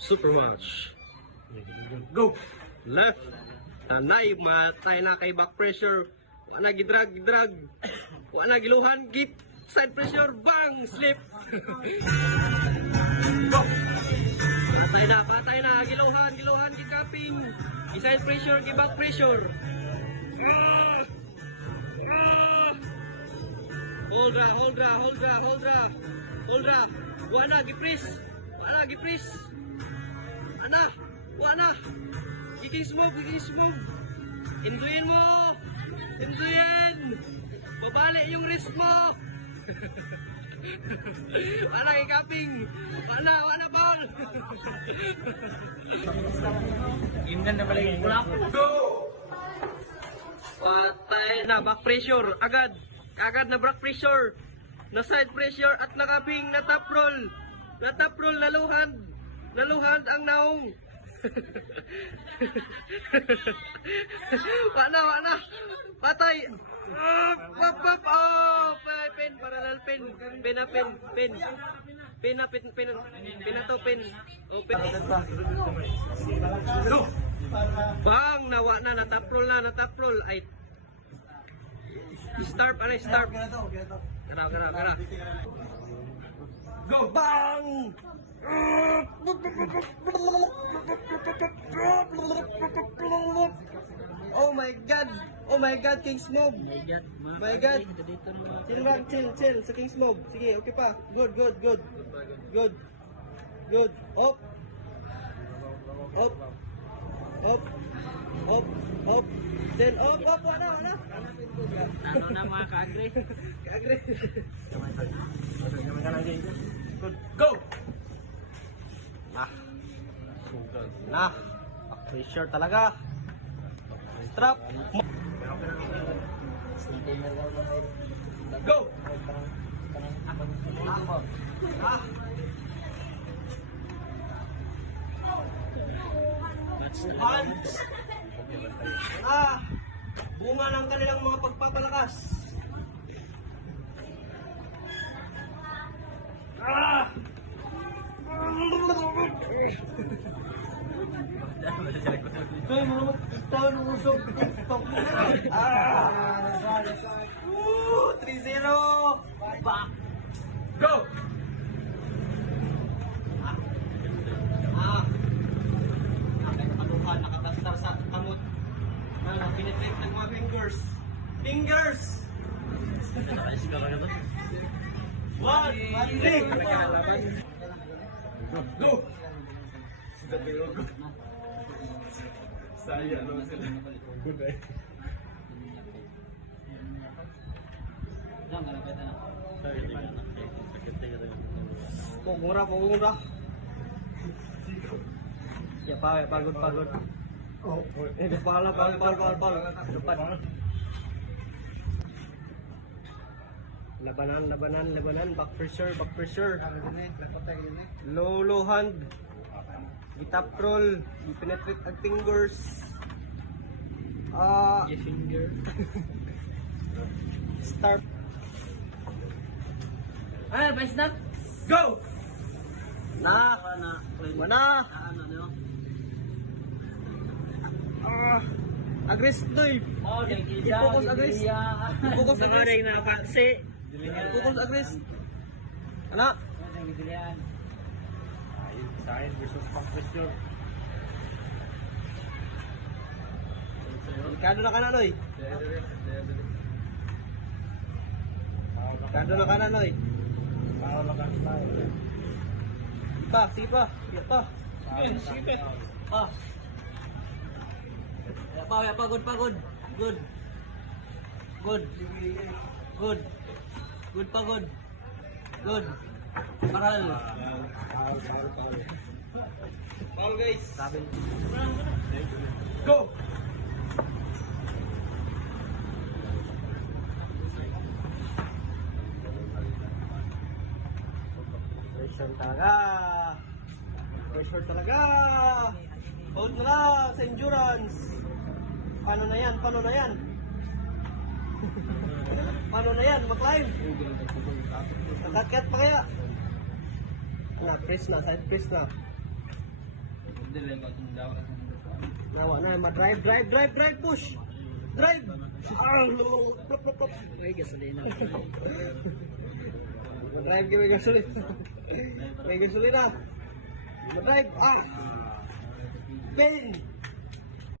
Super much. Go! Left. Tanay, matay na kay back pressure. Wala gidrag. Wala giluhan, git. Side pressure, bang! Slip! Go! Patay na. Giluhan, gikaping. Side pressure, back pressure. Hold ra. Wala gipris. Wala. Giking smoke. Hinduin mo. Babalik yung wrist mo. Wala ikaping. Wala ball. Indan na balik yung kulap. Go! Patay na, back pressure. Agad na back pressure. Na side pressure at nakaping na top roll. Naluhan ang naong. Wala. Patay. Oh, pen, parallel pen. Pin na to. Oh, pen. Bang, nawa na, natap roll. Ay. Start. Gara. Go, bang! Oh my God, King Smoke. My God. Chill sa King Smoke. Sige, okay pa. Good. Up. Then up. Wala. Ano na mga kaagre? Good. Go! Sugal na. Pressure talaga. Strap. Go! Bunga ng kanilang mga pagpapalakas. Kaya mga tao ng usok. 3-0. Back. Go! Nakatastar sa kamot. Pinitrip ng mga fingers. One, go! Saya no sila. Good eh. Pungura. Ya pagod. Oh, pala. Depan. Labanan, back pressure. Low hand. Gitap roll, penetrate ang fingers. Finger. Start. By snap. Go! Mana? Agres doy. Oh, Focus agres. Focus agres. Ana? Side versus back pressure. Kado na kanan, Noy. Sige pa. Good. Paral. Paul guys. Go. Pressure talaga. Hold na lang sa endurance. Paano na yan? Mag-climb. Nakat-kat pa kaya? Side press na. Nawa na, ma-drive, push! Drive! Plop, plop, plop. May gasolina. Ma-drive ka, may gasolina. May gasolina. Ma-drive, Pain!